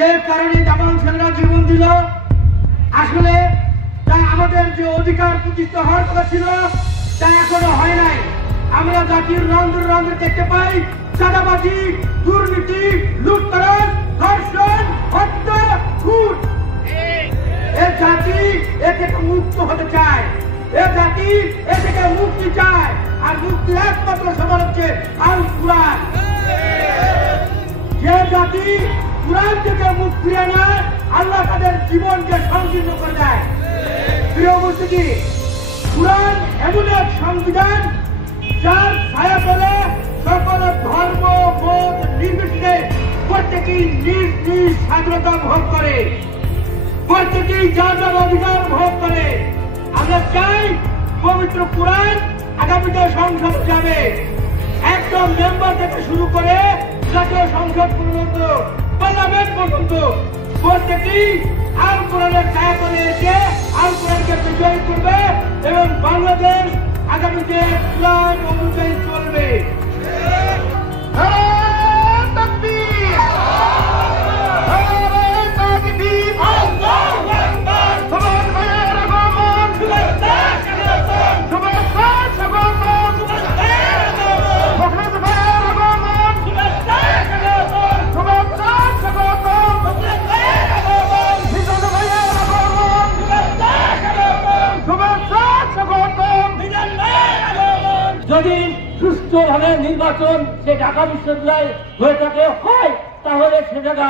যে কারণে জামাল ছেলেরা জীবন দিল, আসলে তা আমাদের যে অধিকার প্রতিষ্ঠা হওয়ার কথা ছিল তা এখনো হয় নাই। আমরা জাতির রন্ধ্রে দেখতে পাই চাঁদাবাজি, দুর্নীতি, লুটতরাজ, ধর্ষণ, হত্যা, খুন। এ জাতি এ থেকে মুক্ত হতে চায়, এ জাতি এ থেকে মুক্তি চায়, আর মুক্তির একমাত্র সবার হচ্ছে আল কুরআন। যে জাতি কুরআন থেকে মুখ ফিরে নেয়, আল্লাহ তাদের জীবনকে সংকীর্ণ করে দেয়। প্রিয় উপস্থিতি, কুরআন এমন এক সংবিধান যার ছায়া তলে সকল ধর্ম মত নির্বিশেষে প্রত্যেকেই নিজ নিজ স্বাধীনতা ভোগ করে, প্রত্যেকেই যার যার অধিকার ভোগ করে। আমরা চাই পবিত্র কুরআন আগামীতে সংসদে যাবে, একদম মেম্বার থেকে শুরু করে জাতীয় সংসদ পর্যন্ত, পার্লামেন্ট পর্যন্ত প্রত্যেকেই আল কোরআনের ছায়া তলে এসে আল কোরআনকে বিজয় করবে এবং বাংলাদেশ আগামীতে কুরআন অনুযায়ী চলবে। যদি সুষ্ঠুভাবে নির্বাচন সে ঢাকা বিশ্ববিদ্যালয় হয়ে থাকে হয়, তাহলে সে জায়গা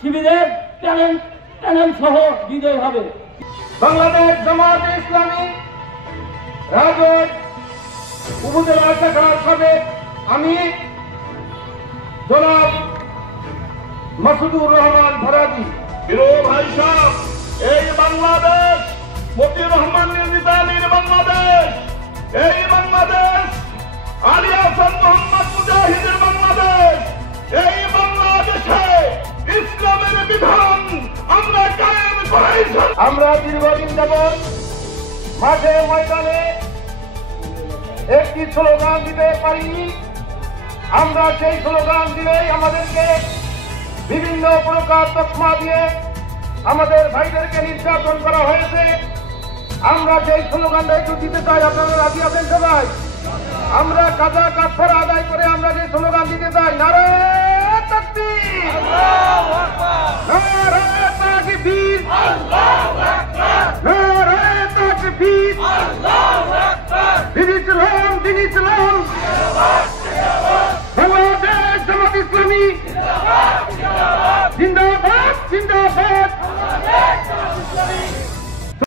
শিবিরের প্যানেল সহ বিজয় হবে। বাংলাদেশ জামাত ইসলামী রাজৈর উপজেলা শাখার সাবেক আমির জনাব মাসুদুর রহমান ফরাজি। ভাই সাহেব, এই বাংলাদেশ মতিউর রহমান নির্মিতানির বাংলাদেশ, এই বাংলাদেশ আলী হাসান মোহাম্মদ মুজাহিদের বাংলাদেশ, এই বাংলাদেশে ইসলামের বিধান আমরা কায়েম করেছি। আমরা দীর্ঘদিন যাবৎ মাঠে ময়দানে একটি স্লোগান দিতে পারিনি। আমরা সেই স্লোগান দিলেই আমাদেরকে বিভিন্ন প্রকার তকমা দিয়ে আমাদের ভাইদেরকে নির্যাতন করা হয়েছে। আমরা সেই স্লোগানটা একটু দিতে চাই, আপনারা রাজি আছেন সবাই? আমরা কাজা কাফারা আদায় করে আমরা যে স্লোগান দিতে চাই, নারায়ে তাকবীর, নারায়ে তাকবীর, নারায়ে তাকবীর, দিন ইসলাম, দিন ইসলাম, বাংলাদেশ জামাত ইসলামী জিন্দাবাদ, জিন্দাবাদ।